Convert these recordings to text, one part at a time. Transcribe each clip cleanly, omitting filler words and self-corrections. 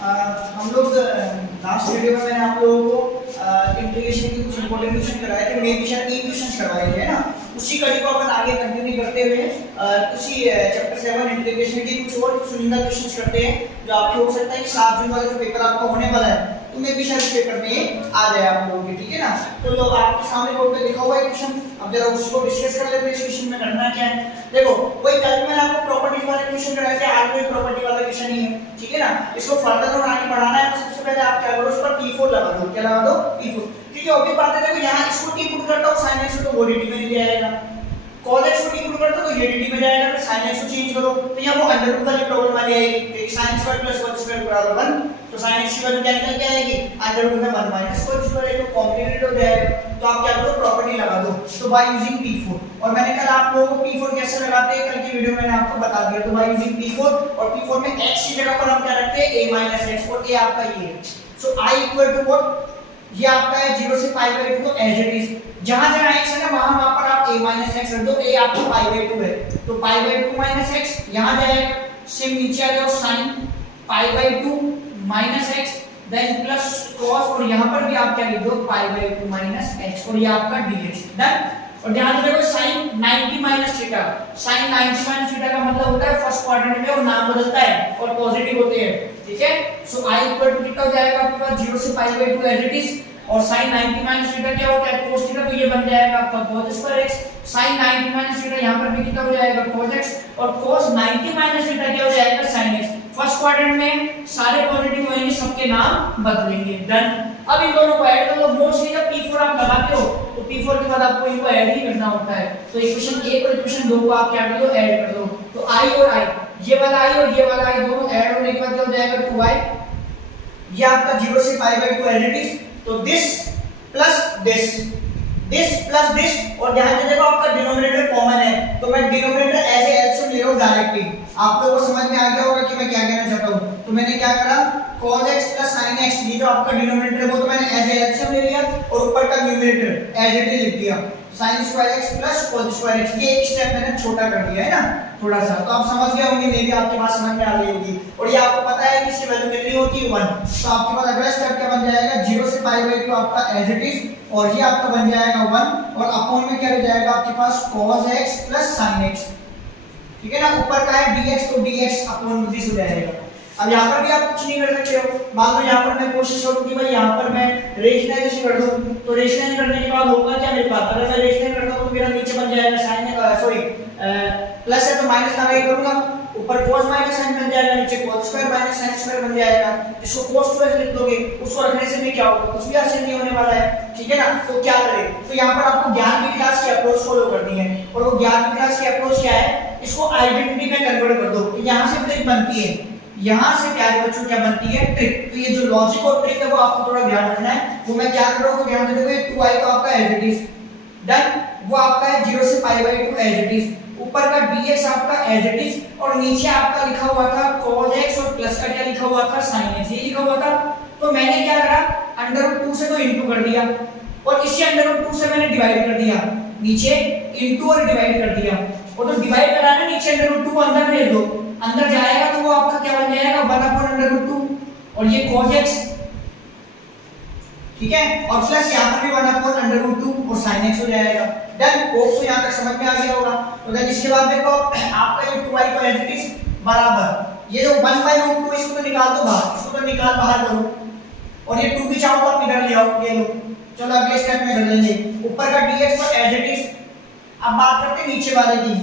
हम लोग last video में मैंने आप लोगों को इंटीग्रेशन के कुछ इंपॉर्टेंट क्वेश्चन कराए थे, मेन क्वेश्चन 3 क्वेश्चन करवाए थे ना। उसी कड़ी को अपन आगे कंटिन्यू करते हुए उसी चैप्टर 7 इंटीग्रेशन के कुछ और चुनिंदा क्वेश्चन करते हैं, जो आपके हो सकता है कि 7 जून वाला जो पेपर आपका होने वाला है तो मे भी शायद पेपर में आ जाए आप लोगों के, ठीक है ना। तो लो आपके सामने बोर्ड पे लिखा हुआ है क्वेश्चन, अब जरा उसको डिस्कस कर लेते हैं। इस क्वेश्चन में करना क्या है, देखो वही कल मैंने आपको प्रॉपर्टीज वाले क्वेश्चन कराए थे, आज भी प्रॉपर्टी वाला क्वेश्चन ही है, ठीक है ना। इसको फर्दर और आगे बढ़ाना है तो सबसे पहले आप क्या करो, उस पर P4 लगा दो। क्या लगा दो? P4। ठीक है, ऑब्वियस बात है, देखो यहां इसको T पुट करता हूं sin x तो वो dt में नहीं जाएगा, cos x को T पुट करता हूं तो ये dt में जाएगा, फिर sin x को चेंज करो तो यहां वो अंडर रूट वाली प्रॉब्लम आ जाएगी, sin स्क्वायर प्लस 1 स्क्वायर बराबर 1, तो sin x की वैल्यू क्या निकल के आएगी, अंडर रूट में 1 माइनस cos स्क्वायर, तो कॉम्प्लीमेंट हो जाएगा। तो आप क्या करो, प्रॉपर्टी लगा दो, तो बाय यूजिंग P4। और मैंने कल आप लोगों को P4 कैसे लगाते हैं कल की वीडियो में मैंने आपको बता दिया, तो बाय यूजिंग P4, और P4 में x की जगह पर हम क्या रखते हैं, a x, और a आपका ये है। सो i इक्वल टू व्हाट, ये आपका है 0 से पाई बाय 2, तो एज इट इज जहां जहां x है ना वहां पर आप a x रख दो, a आपका पाई बाय 2 है तो पाई बाय 2 माइनस x यहां जाएगा, सेम नीचे आ जाओ sin pi by 2 minus x then plus cos, और यहां पर भी आप क्या लिख दो, पाई बाय 2 माइनस x, और ये आपका dx डन। और ध्यान देखो sin 90 minus theta, sin 90 minus theta का मतलब होता है फर्स्ट क्वाड्रेंट में वो नाम बदलता है और पॉजिटिव होते हैं, ठीक है। सो i इक्वल टू कितना हो जाएगा आपके पास, 0 से pi by 2 as it is, और sin 90 माइनस थीटा क्या होता है, cos थीटा, तो ये बन जाएगा आपका cos square x, sin 90 minus theta यहां पर भी कितना हो जाएगा cos x, और cos 90 माइनस थीटा क्या हो जाएगा sin x। फर्स्ट क्वाड्रेंट में सारे पॉजिटिव होंगे, सबके नाम बदलेंगे, डन। अब इन दोनों को ऐड कर लो, मोस्टली जब P4 आप लगाते हो तो P4 के बाद आपको इनको ऐड ही करना होता है, तो इक्वेशन 1 और इक्वेशन 2 को आप क्या कर लो, ऐड कर लो, तो i और i, ये वाला i और ये वाला i दोनों ऐड होने के बाद क्या हो जाएगा 2i, ये आपका 0 से pi by 2 as it is, तो दिस प्लस दिस, और ध्यान से देखो आपका डिनोमिनेटर कॉमन है तो मैं डिनोमिनेटर एज ए एलसीएम ले रहा हूं डायरेक्टली। आप लोगों को समझ में आ गया होगा कि मैं क्या कहना चाहता हूं, तो मैंने क्या करा, cos x plus sin x, ये जो आपका डिनोमिनेटर है वो तो मैंने एज ए एलसीएम ले लिया, और ऊपर का न्यूमरेटर एज इट इज लिख दिया, sin square x plus cos square x, ये एक स्टेप मैंने छोटा कर दिया है ना थोड़ा सा, तो आप समझ गए होंगे, मे भी आपके पास समझ में आ गई होगी। और ये आपको पता है कि इसकी वैल्यू कितनी होती है 1, तो आपके पास अगला स्टेप क्या बन जाएगा, 0 से पाई बाय 2 आपका एज इट इज, और ये आपका बन जाएगा 1, और अपॉन में क्या रह जाएगा आपके पास cos x plus sin x, ठीक है ना। ऊपर का है dx तो dx अपॉन दिस हो जाएगा। अब यहाँ पर भी आप कुछ नहीं कर सकते हो, मान लो यहाँ पर मैं कोशिश करूँ कि भाई यहाँ पर मैं रेशनलाइजेशन कर दूँ, तो रेशनलाइज करने के बाद होगा क्या मेरे पास, अगर मैं रेशनलाइज करता हूँ तो मेरा नीचे बन जाएगा sin प्लस है तो माइनस लगा के करूँगा, ऊपर cos माइनस sin बन जाएगा, नीचे cos square minus sin square बन जाएगा। इसको cos स्क्वायर से लिख दोगे, उसको रखने से भी क्या होगा, कुछ भी हासिल नहीं होने वाला है, ठीक है ना। तो क्या करें, तो यहाँ पर आपको ज्ञान की क्लास की अप्रोच फॉलो करनी है, और वो ज्ञान की क्लास की अप्रोच क्या है, इसको आइडेंटिटी में कन्वर्ट कर दो, तो यहाँ से ट्रिक बनती है, यहाँ से प्यारे बच्चों क्या बनती है, ट्रिक। तो ये जो लॉजिक और ट्रिक है वो आपको थोड़ा ध्यान रखना है, वो मैं क्या कर रहा हूँ तो ध्यान देखो, ये 2i का आपका एज इट इज डन, वो आपका है 0 से pi by 2 as it is, ऊपर का dx आपका एज इट इज, और नीचे आपका लिखा हुआ था cos x, और प्लस का क्या लिखा हुआ था sin x, ये लिखा हुआ था। तो मैंने क्या करा, अंडर रूट 2 से तो इंटू कर दिया, और इसी अंडर रूट 2 से मैंने डिवाइड कर दिया, नीचे इंटू और डिवाइड कर दिया, और तो डिवाइड करा ना, नीचे अंडर रूट 2 को अंदर भेज दो, अंदर जाएगा तो वो आपका क्या बन जाएगा 1/√2, और ये cos x, ठीक है, और प्लस यहाँ पर भी 1/√2 और sin x हो जाएगा, डन। होप सो यहाँ तक समझ में आ गया होगा। तो देन इसके बाद देखो आपका ये 2i का एज इट इज बराबर, ये जो 1/√2 इसको तो निकाल दो बाहर, इसको तो निकाल बाहर करो, और ये 2 भी चाहो तो आप इधर ले आओ, ये लो। चलो अगले स्टेप में कर लेंगे, ऊपर का dx पर एज इट इज। अब बात करते हैं नीचे वाले की,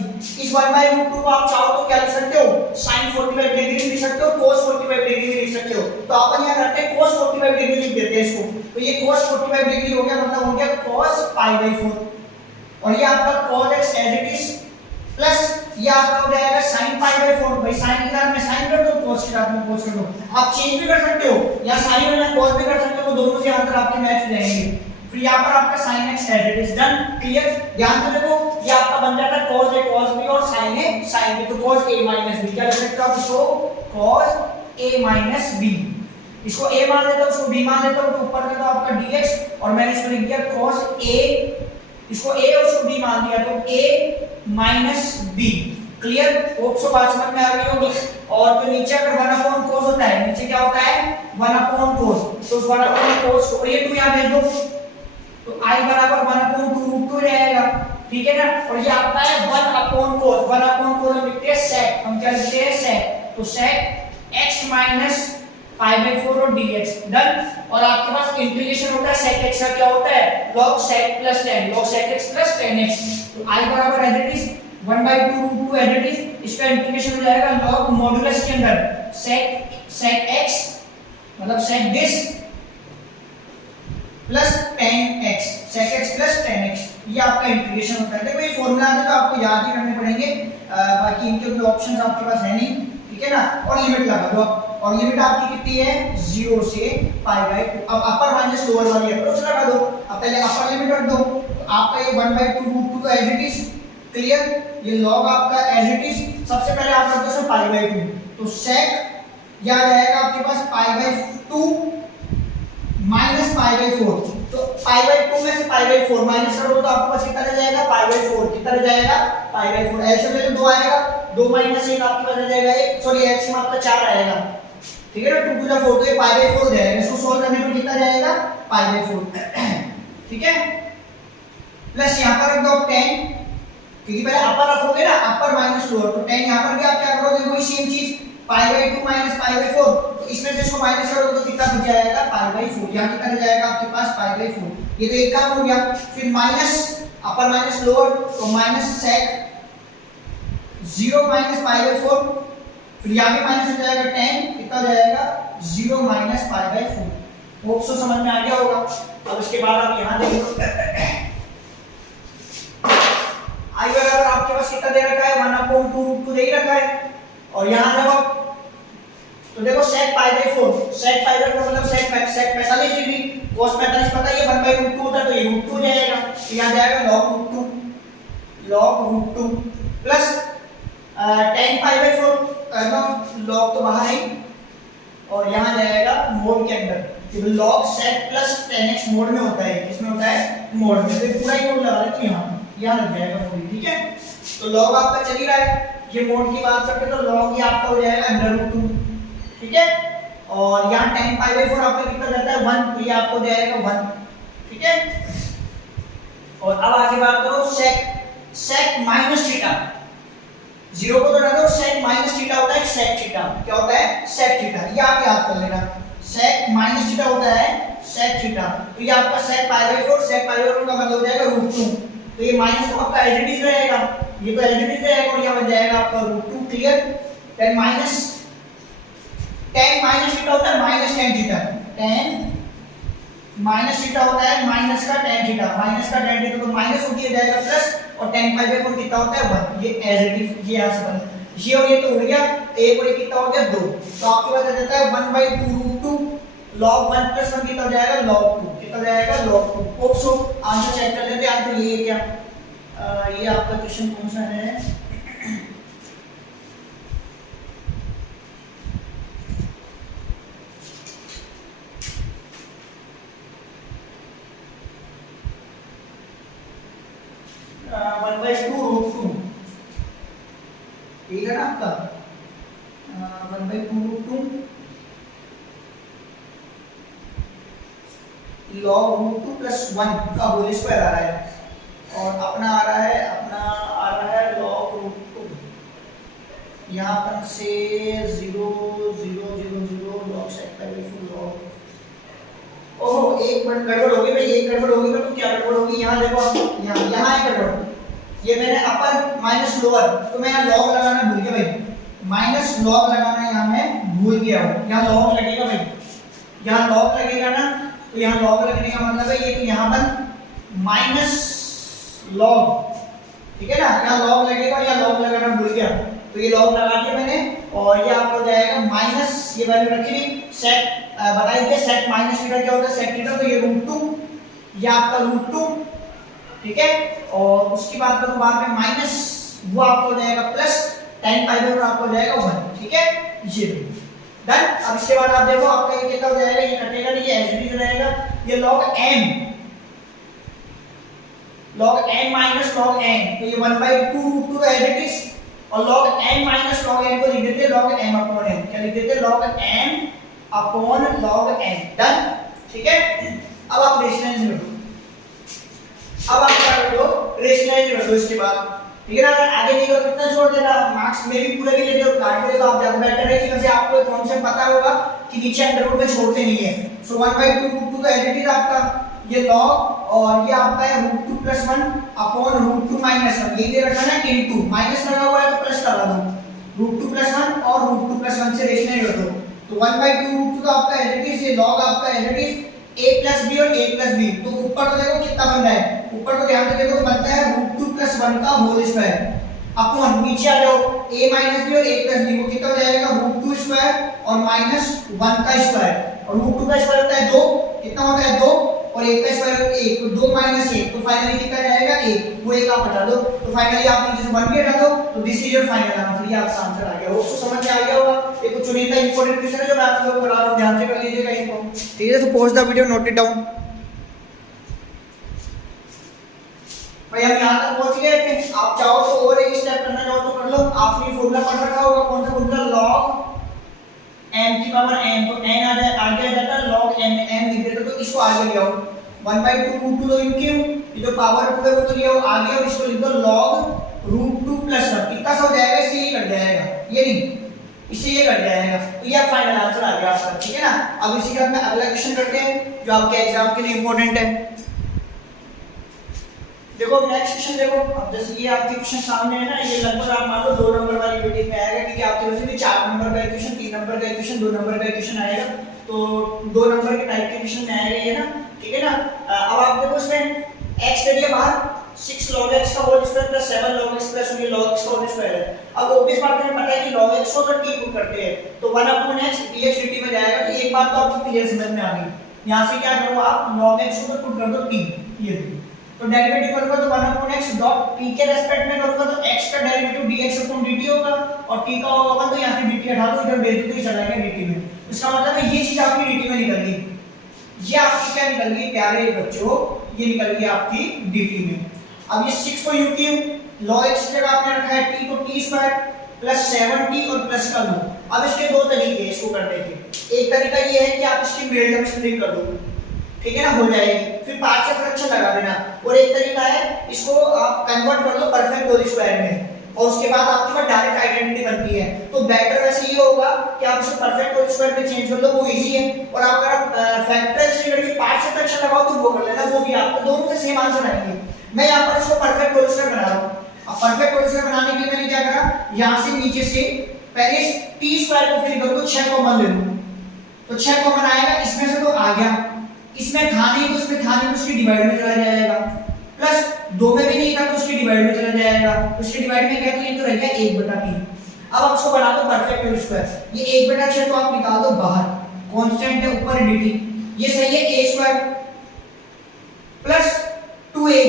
इस 1/√2 को आप चाहो तो क्या लिख सकते हो, sin 45 डिग्री लिख सकते हो, cos 45 डिग्री लिख सकते हो, तो अपन यहाँ करते हैं cos 45 डिग्री लिख देते हैं इसको, तो ये cos 45 डिग्री हो गया, मतलब हो गया cos पाई बाय 4, और ये आपका cos x as it is, plus ये आपका हो जाएगा sin पाई बाय 4, भाई sin के साथ में sin कर दो, cos के साथ में cos कर दो, आप चेंज भी कर सकते हो, या sin और cos भी कर सकते हो, दोनों से आंसर आपके मैच हो जाएंगे। फिर यहाँ पर आपका sin x as it is done, clear. ध्यान से देखो, ये आपका बन जाता है cos a cos b, और sin a sin b, तो cos a माइनस b, क्या लिख सकते हो आप इसको, cos a माइनस b, इसको a मान लेता हूँ, इसको b मान लेता हूँ, तो ऊपर का तो आपका dx, और मैंने इसको लिख दिया cos a, इसको a और इसको b मान दिया, तो a minus b, clear? Hope so बात समझ में आ गई होगी। और जो नीचे अगर 1 अपॉन कोस होता है, नीचे क्या होता है 1 अपॉन कोस, तो उस 1 अपॉन कोस को ये 2 यहां भेज दो, तो i बराबर 1 अपॉन 2 रूट 2 रहेगा, ठीक है ना। और ये आपका है 1 अपॉन कोस, 1 अपॉन कोस हम लिखते हैं sec, हम क्या लिखते हैं sec, तो sec x minus pi by 4 और dx डन। और आपके पास इंटीग्रेशन होता है sec x का क्या होता है log sec plus 10, log sec x plus 10x, तो i बराबर as it is 1/2 root 2 as it is, इसका इंटीग्रेशन हो जाएगा log मॉड्यूलस के अंदर sec x मतलब sec this plus 10x, sec x plus 10x, ये आपका इंटीग्रेशन होता है। देखो ये फॉर्मूला है तो आपको याद ही करने पड़ेंगे, बाकी इनके कोई ऑप्शंस आपके पास है नहीं, ठीक है ना। और लिमिट लगा दो, और लिमिट आपकी कितनी है 0 से पाई बाई 2। अब अपर माइनस लोअर वाली अप्रोच लगा दो, अब पहले अपर लिमिट रख दो, तो आपका ये 1/2 रूट 2 का एज इट इज, क्लियर, ये लॉग आपका एज इट इज, सबसे पहले आप रख दो सर पाई बाई 2, तो sec या जाएगा आपके पास pi by 2 minus pi by 4, तो पाई बाई 2 में से पाई बाई 4 माइनस करोगे तो आपके पास कितना रह जाएगा पाई बाई 4, कितना रह जाएगा पाई बाई 4, ऐसे में तो 2 आएगा, 2 माइनस 1 आपके पास रह जाएगा 1, सॉरी x में आपका 4 आएगा, ठीक है ना, 2 टू द 4 तो ये पाई बाई 4 हो जाएगा, इसको सॉल्व करने पर कितना जाएगा पाई बाई 4, ठीक है। प्लस यहां पर रख दो 10, क्योंकि पहले अपर रखोगे ना, अपर माइनस लोअर, तो 10 यहां पर भी आप क्या करोगे वही सेम चीज, पाई बाई 2 माइनस पाई बाई 4, तो इसमें से इसको माइनस करोगे तो कितना बच जाएगा पाई बाई 4, यहां कितना रह जाएगा आपके पास पाई बाई 4, ये तो एक काम हो गया। फिर माइनस अपर माइनस लोअर, तो minus sec 0 minus pi by 4, फिर यहां भी माइनस हो जाएगा 10, कितना जाएगा 0 minus pi by 4। Hope so समझ में आ गया होगा। अब इसके बाद आप यहां देखो आई बराबर आपके पास कितना दे रखा है 1 अपॉन 2 रूट 2 दे ही रखा है, और यहां जब तो देखो sec pi by 4, sec pi by 4 मतलब sec 45 डिग्री, cos 45 पता है ये 1/√2 होता है, तो ये √2 हो जाएगा, तो यहां जाएगा log √2 plus tan pi by 4, log तो बाहर है, और यहां जाएगा मोड के अंदर, तो log sec plus 10x mode में होता है, किसमें होता है मोड में, तो पूरा ही मोड लगा देते हैं यहां लग जाएगा मोड, ठीक है। तो log आपका चल ही रहा है, ये मोड की बात करते तो log ये आपका हो जाएगा √2, ठीक है, और यहाँ tan पाई बाई 4 आपका कितना रहता है 1, तो ये आपको जाएगा 1, ठीक है। और अब आगे बात करो sec माइनस थीटा, 0 को तो रख दो, sec माइनस थीटा होता है sec थीटा, क्या होता है sec थीटा, ये आप याद कर लेना, sec माइनस थीटा होता है sec थीटा, तो ये आपका sec pi by 4, sec pi by 4 का मतलब हो जाएगा √2, तो ये माइनस तो आपका एज इट इज रहेगा, ये तो एज इट इज रहेगा, और यहाँ बन जाएगा आपका √2, क्लियर। tan माइनस थीटा होता है minus tan theta, tan minus theta होता है माइनस का tan थीटा, माइनस का tan थीटा तो माइनस हो जाएगा प्लस, और tan पाई बाई 4 कितना होता है 1, ये एज इट इज, ये यहां से बन, ये और ये तो उड़ गया, एक और ये कितना हो गया 2, तो आपके पास आ जाता है 1/2 √2 log 1 प्लस 1 कितना हो जाएगा log 2, कितना हो जाएगा log 2। Hope so answer check कर लेते हैं, आंसर ये है क्या, ये आपका क्वेश्चन कौन सा है, ठीक है ना आपका 1/2 √2 log √2 प्लस 1 का होल स्क्वायर आ रहा है, और अपना आ रहा है log √2, यहाँ पर से 0 0 0 0 log sec pi by 4 log, ओहो एक मिनट गड़बड़ होगी भाई, एक गड़बड़ होगी तो क्या गड़बड़ होगी, यहाँ देखो यहाँ है गड़बड़, ये मैंने अपर माइनस लोअर, तो मैं यहाँ लॉग लगाना भूल गया भाई, माइनस लॉग लगाना यहाँ मैं भूल गया हूँ, यहाँ लॉग लगेगा भाई, यहाँ लॉग लगेगा ना, तो यहाँ लॉग लगने का मतलब है ये, तो यहाँ पर माइनस लॉग, ठीक है ना, यहाँ लॉग लगेगा, यहाँ लॉग लगाना भूल गया, तो ये लॉग लगा दिया मैंने, और ये आपको हो जाएगा माइनस, ये वैल्यू रखी थी सेक, बताइए दिया सेक माइनस थीटा क्या होता है सेक थीटा, तो ये √2, ये आपका √2, ठीक है। और उसकी बात करूं बाद में माइनस, वो आपको हो जाएगा प्लस tan पाई बाई 4 आपको हो जाएगा 1, ठीक है, ये डन। अब इसके बाद आप देखो आपका ये कितना हो जाएगा, ये कटेगा नहीं, ये एज इट इज रहेगा, ये log n minus log n, तो ये 1/2 √2 एज इट इज, और log n minus log n को लिख देते log m अपॉन n, क्या लिख देते log m upon log n। Done, ठीक है। अब आप रेशनलाइज कर दो, अब आप क्या कर दो रेशनलाइज कर दो इसके बाद, ठीक है ना। अगर आगे नहीं करो कितना छोड़ देना, मार्क्स में भी पूरा भी लेते हो काट देते, तो आप ज्यादा बेटर है कि वैसे आपको एक कॉन्सेप्ट पता होगा कि नीचे अंडर रूट में छोड़ते नहीं है। सो 1/2 रूट 2 का एज इट इज आपका ये log और ये आपका है root 2 plus 1 upon root 2 minus 1, ये दे रखा है ना इनटू, माइनस लगा हुआ है तो प्लस लगा दो, रूट 2 प्लस 1 और रूट 2 प्लस 1 से रेशनलाइज कर दो, तो 1/2 रूट 2 का आपका एज इट इज, ये log आपका as it is a plus b और a प्लस b। तो ऊपर तो देखो कितना बन रहा है, ऊपर तो ध्यान से देखो तो बनता है रूट 2 प्लस 1 का होल स्क्वायर अपॉन नीचे आ जाओ a माइनस b और a प्लस b, वो कितना हो जाएगा रूट 2 स्क्वायर और माइनस 1 का स्क्वायर, और रूट 2 का स्क्वायर होता है 2, कितना होता है 2 और 1 का स्क्वायर 1, तो 2 माइनस 1, तो फाइनली कितना जाएगा 1, वो 1 आप हटा दो, तो फाइनली आप नीचे से 1 भी हटा दो, तो this is your final answer, ये आपका आंसर आ गया। उसको समझ में आ गया होगा, ये कुछ चुनिंदा इंपॉर्टेंट क्वेश्चन है जो मैं आप लोगों को करा रहा हूं, ध्यान से कर लीजिएगा इनको, ठीक है। तो pause the video, note it down. भाई हम यहां तक पहुंच गए थे, आप चाहो तो और एक स्टेप करना चाहो तो कर लो। आपने फॉर्मूला पढ़ रखा होगा, कौन सा फॉर्मूला, log m की पावर n, तो n आ जाए आगे आ जाता है log m, m लिख देते तो इसको आगे ले आओ, 1/2 रूट 2 तो यू क्यों, ये जो पावर 2 है वो तो ले आओ आगे, और इसको लिख दो log रूट 2 प्लस 1, कितना सा हो जाएगा, इससे ये कट जाएगा, ये नहीं इससे ये कट जाएगा, तो ये फाइनल आंसर आ गया आपका, ठीक है ना। अब इसी के बाद में अगला क्वेश्चन करते हैं जो आपके एग्जाम के लिए इंपॉर्टेंट है। देखो नेक्स्ट क्वेश्चन देखो, अब जैसे ये आपके क्वेश्चन सामने है ना, ये लगभग आप मान लो 2 नंबर वाली वेटेज में आएगा, क्योंकि आपके वैसे भी 4 नंबर का क्वेश्चन, 3 नंबर का क्वेश्चन, 2 नंबर का क्वेश्चन आएगा, तो 2 नंबर के टाइप के क्वेश्चन में आएगा ये ना, ठीक है ना। अब आप देखो इसमें x दे दिया बाहर, 6 log x का whole square plus 7 log x plus ये log x का होल स्क्वायर है। अब ऑब्वियस बात है, पता है कि log x को तो t पुट करते हैं तो 1/x dx dt में जाएगा, तो एक बात तो आपको क्लियर समझ में आ गई। यहां से क्या करो आप log x को पुट कर दो t, ये तो डेरिवेटिव करूंगा तो 1/x डॉट t के रेस्पेक्ट में करूंगा तो x का डेरिवेटिव dx अपॉन dt होगा, और t का होगा तो यहां से dt हटा दो, इधर भेज दो तो ये चला गया dt में। इसका मतलब है ये चीज आपकी dt में निकल गई, ये आपकी क्या निकल गई प्यारे बच्चों, ये निकल गई आपकी dt में। अब ये 6 को u क्यूब log x की जगह आपने रखा है t को t स्क्वायर प्लस 7t और प्लस का 2। अब इसके दो तरीके हैं इसको करने के, एक तरीका ये है कि आप इसकी मिड टर्म स्प्लिट कर दो, ठीक है ना, हो जाएगी, फिर पार्शियल फ्रैक्शन लगा देना, और एक तरीका है इसको आप कन्वर्ट कर लो परफेक्ट होल स्क्वायर में, और उसके बाद आपके पास डायरेक्ट आइडेंटिटी बनती है। तो बेटर वैसे ये होगा कि आप इसको परफेक्ट होल स्क्वायर में चेंज कर लो, वो इजी है, और आप अगर फैक्टराइजेशन करके पार्शियल फ्रैक्शन लगाओ तो वो कर लेना, वो भी आपको दोनों के सेम आंसर आएंगे। मैं यहां पर इसको परफेक्ट होल स्क्वायर बना रहा हूं। अब परफेक्ट होल स्क्वायर बनाने के लिए मैंने क्या करा, यहां से नीचे से पहले t स्क्वायर को फिल कर दो, 6 कॉमन ले लो, तो 6 कॉमन आएगा, इसमें से तो आ गया, इसमें था नहीं तो उसमें था नहीं तो उसके डिवाइड में चला जाएगा, प्लस 2 में भी नहीं था तो उसके डिवाइड में चला जाएगा, उसके डिवाइड में क्या तो ये तो रह गया 1/3। अब आप इसको बना दो परफेक्ट होल स्क्वायर, ये 1/6 तो आप निकाल दो बाहर, कांस्टेंट है ऊपर dt, ये सही है a स्क्वायर प्लस 2ab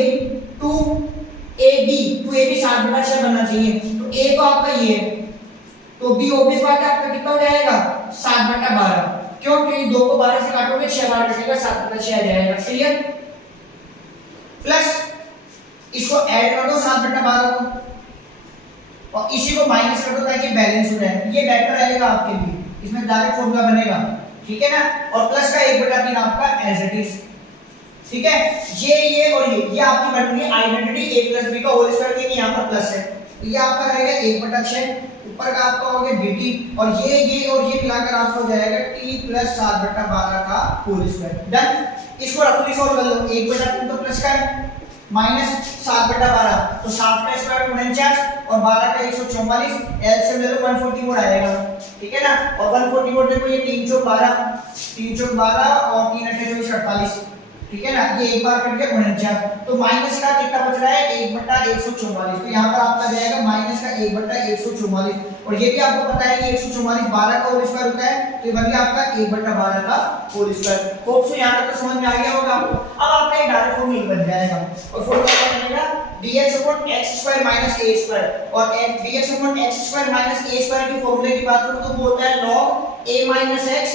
7/6 बनना चाहिए, तो a तो आपका ये है, तो b ऑब्वियस बात है आपका कितना हो जाएगा 7/12, क्यों, क्योंकि 2 को 12 से काटोगे 6 बार कटेगा, 7/6 आ जाएगा, क्लियर। प्लस इसको ऐड कर दो 7/12 को, और इसी को माइनस कर दो ताकि बैलेंस हो जाए, ये बेटर रहेगा आपके लिए, इसमें डायरेक्ट फॉर्मूला बनेगा, ठीक है ना। और प्लस का 1/3 आपका एज इट इज, ठीक है। ये और ये आपकी बन रही है आइडेंटिटी a प्लस b का होल स्क्वायर, क्योंकि यहां पर प्लस है, तो ये आपका रहेगा 1/6, ऊपर का आपका हो गया dt, और ये मिलाकर आपका हो जाएगा t प्लस 7/12 का होल स्क्वायर। डन, इसको रफली सॉल्व कर लो, 1/3 तो प्लस का है माइनस 7/12, तो 7 का स्क्वायर 49 और 12 का 144, एलसीएम ले लो 144 आएगा, ठीक है ना। और 144 देखो ये 3 चौक 12 और 3 8 24 48, ठीक है ना, ये एक बार कट गया 49, तो माइनस का कितना बच रहा है 1/144, तो यहाँ पर आपका जाएगा माइनस का 1/144, और ये भी आपको पता है कि 144 12 का होल स्क्वायर होता है, तो ये बन गया आपका 1/12 का होल स्क्वायर। होप सो यहाँ तक तो समझ में आ गया होगा आपको। अब आपका ये डायरेक्ट फॉर्मूला बन जाएगा, और फॉर्मूला क्या बनेगा dx/x² - a², और dx/x² - a² के फॉर्मूले की बात करूं तो वो होता है log a - x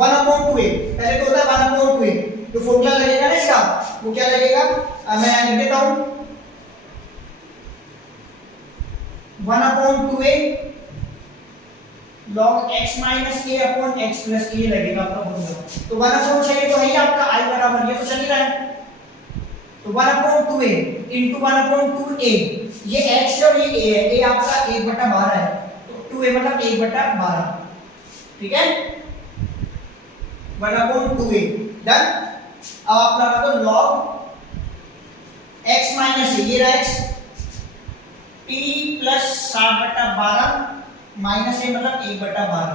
1/2a, पहले तो होता है 1/2a, जो फॉर्मूला लगेगा ना इसका वो क्या लगेगा, मैं लिख देता हूं 1 upon 2a log x minus a upon x plus a लगेगा आपका फॉर्मूला। तो 1 अपॉन 6 तो है ही आपका i बराबर, ये तो चल ही रहा है। तो 1 upon 2a into 1 upon 2a, ये x है और ये a है, a आपका 1/12 है, तो 2a मतलब 1/12, ठीक है। 1 अपॉन 2a डन। अब आप लगा दो log x माइनस a, ये रहा x, t plus 60/12 minus a मतलब 1/12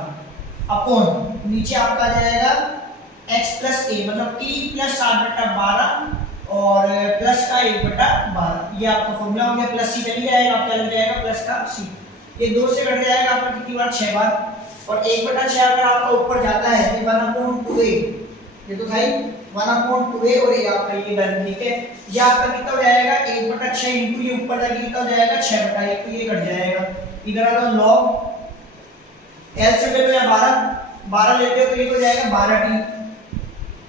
अपॉन नीचे आपका आ जाएगा x प्लस a मतलब t प्लस 60/12 और प्लस का 1/12, ये आपका फॉर्मूला हो गया। प्लस c चली जाएगा, आपका लग जाएगा प्लस का c, ये 2 से कट जाएगा आपका कितनी बार, 6 बार, और 1/6 अगर आपका ऊपर जाता है तो 1 अपॉन 2a, ये तो था ही 1 अपॉन 2a और ये आपका ये डन, ठीक है। ये आपका कितना हो जाएगा 1/6 इंटू ये ऊपर जाके कितना हो जाएगा 6/1, तो ये कट जाएगा। इधर आ जाओ log l से ले लो या 12 लेते हो तो ये हो जाएगा 12t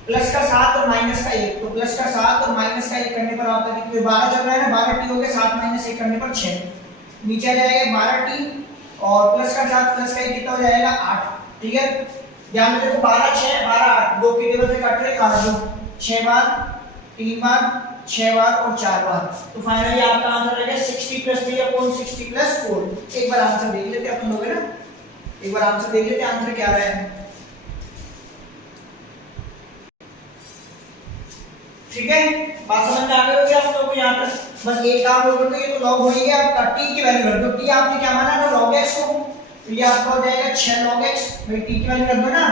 प्लस का 7 और माइनस का 1, तो प्लस का 7 और माइनस का 1 करने पर आपका कितने 12 चल रहा है ना, 12t हो गया, 7 माइनस 1 करने पर 6, नीचे आ जाएगा 12t और प्लस का 7 प्लस का 1 कितना हो जाएगा 8, ठीक है। ध्यान में देखो 12 6 12 8, दो की टेबल से काट रहे, काट दो 6 बार 3 बार 6 बार और 4 बार, तो फाइनली आपका आंसर आ गया 60 + 3 अपॉन 60 + 4। एक बार आंसर देख लेते अपन लोग, है ना, एक बार आंसर देख लेते आंसर क्या आ रहा है, ठीक है। बात समझ में आ गई होगी आप लोगों को यहाँ पर। बस एक काम होगा तो ये तो log हो ही गया, आपका t की वैल्यू रख दो, t आपने क्या माना था log x को, तो ये आपका हो जाएगा 6 log x, भाई t की वैल्यू रख दो ना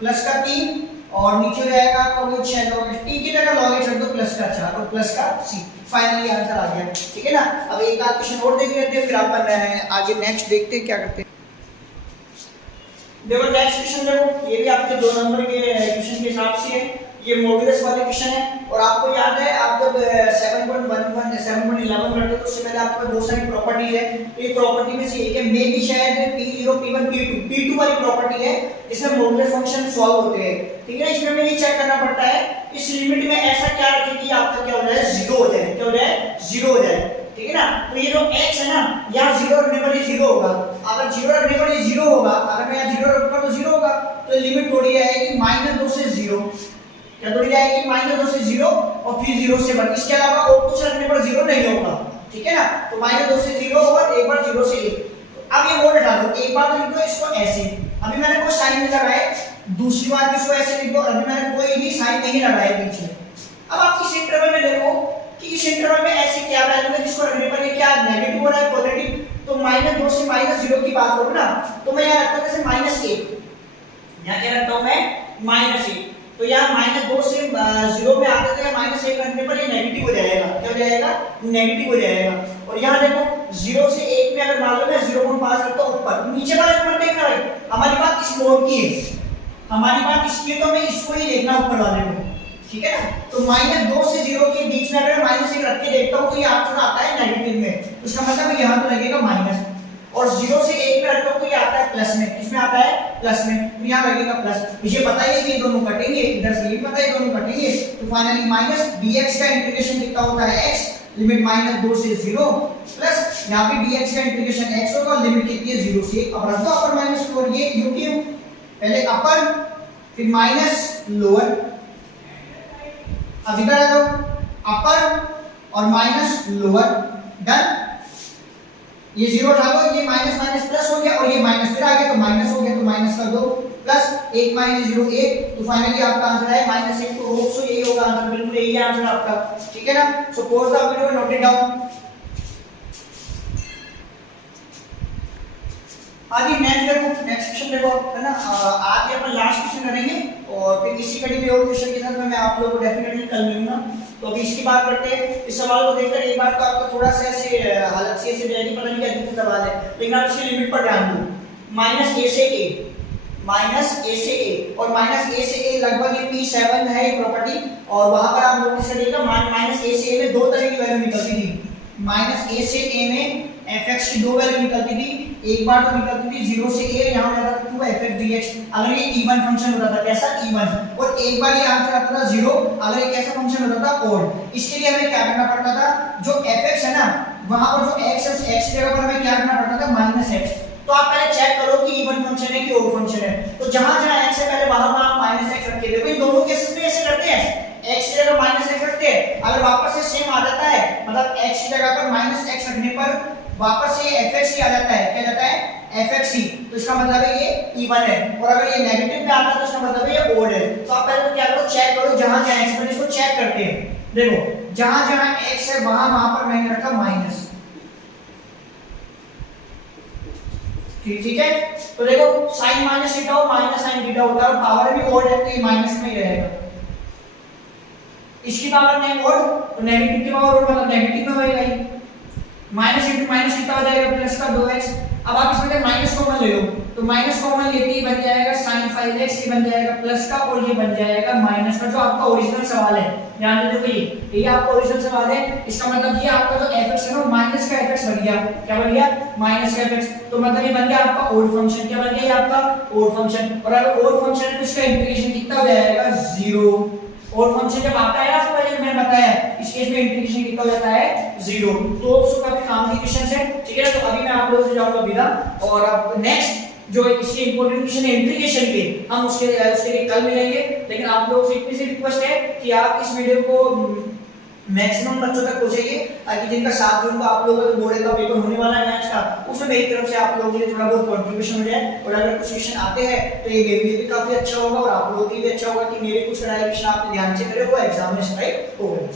प्लस का 3 और नीचे हो जाएगा आपका वो 6 log x, t की जगह log x रख दो प्लस का 4 और प्लस का c, फाइनली आंसर आ गया, ठीक है ना। अब एक आध क्वेश्चन और देख लेते हैं, फिर अपन आगे नेक्स्ट देखते हैं क्या करते हैं। देखो नेक्स्ट क्वेश्चन देखो, ये भी आपके 2 नंबर के क्वेश्चन के हिसाब से है, ये मॉड्यूलस वाले क्वेश्चन है। और आपको याद है आप जब 7.11 7.11 करते तो उससे पहले आपको बहुत सारी प्रॉपर्टीज है, तो ये प्रॉपर्टी में से एक है, मे भी शायद p0 p1 p2 वाली प्रॉपर्टी है जिसमें मॉड्यूलस फंक्शन सॉल्व होते हैं, ठीक है। इसमें हमें ये चेक करना पड़ता है इस लिमिट में ऐसा क्या रखें कि आपका क्या हो जाए 0 हो जाए, क्या हो जाए 0 हो जाए, ठीक है ना। तो ये जो x है ना, यहाँ 0 रखने पर ये 0 होगा, अगर 0 रखने पर ये 0 होगा, अगर मैं यहाँ 0 रखूंगा तो 0 होगा, तो लिमिट थोड़ी आएगी -2 से 0, क्या थोड़ी जाएगी -2 से 0 और फिर 0 से 1, इसके अलावा और कुछ रखने पर 0 नहीं होगा, ठीक है ना। तो -2 से 0 होगा, एक बार 0 से 1, अब ये मोड हटा दो, एक बार तो लिख दो इसको ऐसे, अभी मैंने कोई साइन नहीं लगाया, दूसरी बार भी इसको ऐसे लिख दो, अभी मैंने कोई भी साइन नहीं लगाया बीच में। अब आप इस इंटरवल में देखो कि इस इंटरवल में ऐसी क्या वैल्यू है जिसको रखने पर ये क्या नेगेटिव हो रहा है पॉजिटिव, तो -2 से -0 की बात करूं ना, तो मैं यहां रखता हूं जैसे -1, यहां क्या रखता हूं मैं -1, तो यहाँ -2 से 0 में आते तो -1 रखने पर ये नेगेटिव हो जाएगा, क्या हो जाएगा नेगेटिव हो जाएगा। और यहाँ देखो 0 से 1 में अगर मान लो मैं 0.5 रखता हूं ऊपर, नीचे वाला नंबर देखना भाई, हमारी बात इस मोड की है, हमारी बात इसकी है, तो हमें इसको ही देखना ऊपर वाले को, ठीक है ना। तो -2 से 0 के बीच में अगर -1 रख के देखता हूं तो ये आंसर आता है नेगेटिव में, तो इसका मतलब यहाँ तो लगेगा माइनस, और 0 से 1 में रखता हूं तो ये आता है प्लस में, किसमें आता है प्लस में, तो यहाँ लगेगा प्लस। मुझे पता है कि ये दोनों कटेंगे, इधर से ये पता है ये दोनों कटेंगे, तो फाइनली माइनस dx का इंटीग्रेशन कितना होता है x, लिमिट -2 से 0 प्लस यहाँ पे dx का इंटीग्रेशन x होगा, लिमिट कितनी है 0 से 1। अब रख दो अपर माइनस लोअर, ये u क्यों, पहले अपर फिर माइनस लोअर, अब इधर आ जाओ अपर और माइनस लोअर, डन। ये 0 उठा दो, ये माइनस माइनस प्लस हो गया और ये माइनस फिर आ गया तो माइनस हो गया, तो माइनस कर दो, प्लस 1 - 0 1, तो फाइनली आपका आंसर है -1, तो होप सो यही होगा आंसर, बिल्कुल यही है आंसर आपका, ठीक है ना। So pause the video, note it down. आगे नेक्स्ट देखो, नेक्स्ट क्वेश्चन देखो, है ना, आज अपन लास्ट क्वेश्चन करेंगे और फिर इसी कड़ी में और क्वेश्चन के साथ मैं आप लोगों को डेफिनेटली कल मिलूंगा। तो अभी इसकी बात करते हैं, इस सवाल को देखकर एक बार तो आपका थोड़ा सा ऐसे हालत से ऐसे जाएगी, पता नहीं क्या अजीब सवाल है, लेकिन आप इसकी लिमिट पर ध्यान दो, -a से a, -a से a, और -a से a लगभग ये P7 है ये प्रॉपर्टी, और वहां पर आप नोटिस करिएगा -a से a में दो तरह की वैल्यू निकलती थी, -a से a में fx की दो वैल्यू निकलती थी, एक बार तो निकलती थी 0 से a, यहां हो जाता था 2 fx dx, अगर ये इवन फंक्शन होता था, कैसा इवन, और एक बार ये आंसर आता था 0 अगर ये कैसा फंक्शन होता था ऑड। इसके लिए हमें क्या करना पड़ता था, जो fx है ना वहां पर जो x है उस x की जगह पर हमें क्या करना पड़ता था -x। तो आप पहले चेक करो कि इवन फंक्शन है कि ओड फंक्शन है। तो जहां जहां x है पहले वहां वहां -x रख के देखो। इन दोनों केसेस में ऐसे करते हैं, x की जगह -x रखते हैं। अगर वापस से सेम आ जाता है, मतलब x की जगह पर -x रखने पर वापस से fx ही आ जाता है, क्या जाता है fx ही, तो इसका मतलब है ये इवन है। और अगर ये नेगेटिव में आता है तो इसका मतलब है ये ओड है। तो आप पहले तो क्या करो, चेक करो जहां जहां x है, इसको चेक करते हैं। देखो जहां जहां x है वहां वहां पर मैंने रखा माइनस। ठीक है, तो देखो sin माइनस थीटा और माइनस sin थीटा होता है और पावर भी ओड है तो ये माइनस में ही रहेगा। इसकी पावर नहीं ओड तो नेगेटिव की पावर ओड, मतलब नेगेटिव में होएगा ही। माइनस इंटू माइनस कितना हो जाएगा, प्लस का 2x। अब आप इसमें माइनस कॉमन ले लो, तो माइनस कॉमन लेते ही बन जाएगा sin 5x, ये बन जाएगा प्लस का और ये बन जाएगा माइनस का। जो आपका ओरिजिनल सवाल है, ध्यान दे देखो ये आपका ओरिजिनल सवाल है। इसका मतलब ये आपका जो fx है ना माइनस का fx बन गया। क्या बन गया, माइनस का fx। तो मतलब ये बन गया आपका ओड फंक्शन। क्या बन गया ये आपका ओड फंक्शन। और अगर ओड फंक्शन है तो इसका इंटीग्रेशन कितना हो जाएगा, 0। और फंक्शन जब आता है आपको पहले मैंने बताया, इस केस में इंटीग्रेशन कितना हो जाता है, 0। तो उसको काफी काम की क्वेश्चन है, ठीक है। तो अभी मैं आप लोगों से जाऊंगा विदा, और अब नेक्स्ट जो इसके इंपॉर्टेंट क्वेश्चन है इंटीग्रेशन के, हम उसके लिए कल मिलेंगे। लेकिन आप लोगों से इतनी सी रिक्वेस्ट है कि आप इस वीडियो को मैक्सिमम बच्चों तक पहुंचाइए, ताकि जिनका 7 जून को आप लोगों का बोर्ड का पेपर होने वाला है मैथ्स का, उसमें मेरी तरफ से आप लोगों के लिए थोड़ा बहुत कंट्रीब्यूशन हो जाए। और अगर कुछ क्वेश्चन आते हैं तो ये मेरे लिए भी काफी अच्छा होगा और आप लोगों के लिए भी अच्छा होगा कि मेरे कुछ क्वेश्चन आपने ध्यान से करे वो एग्जाम में सही होगा।